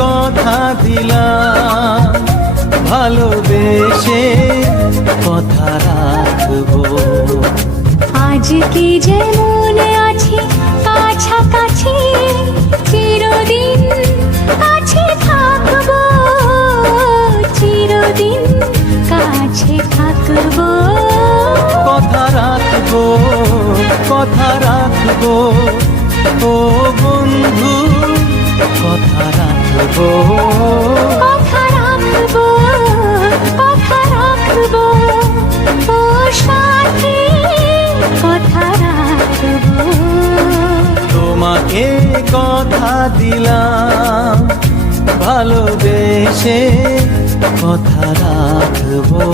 কথা দিলাম, ভালোবেসে কথা রাখবো। আজকে যেমন আছি কাছাকাছি, চিরদিন কাছে থাকবো, চিরদিন কাছে থাকবো। কথা রাখবো, কথা রাখবো, ও বন্ধু কথা রাখবো। কথা রাখবো, কথা রাখবো, ও সাথী কথা রাখবো। তোমাকে কথা দিলাম, ভালোবেসে কথা রাখবো।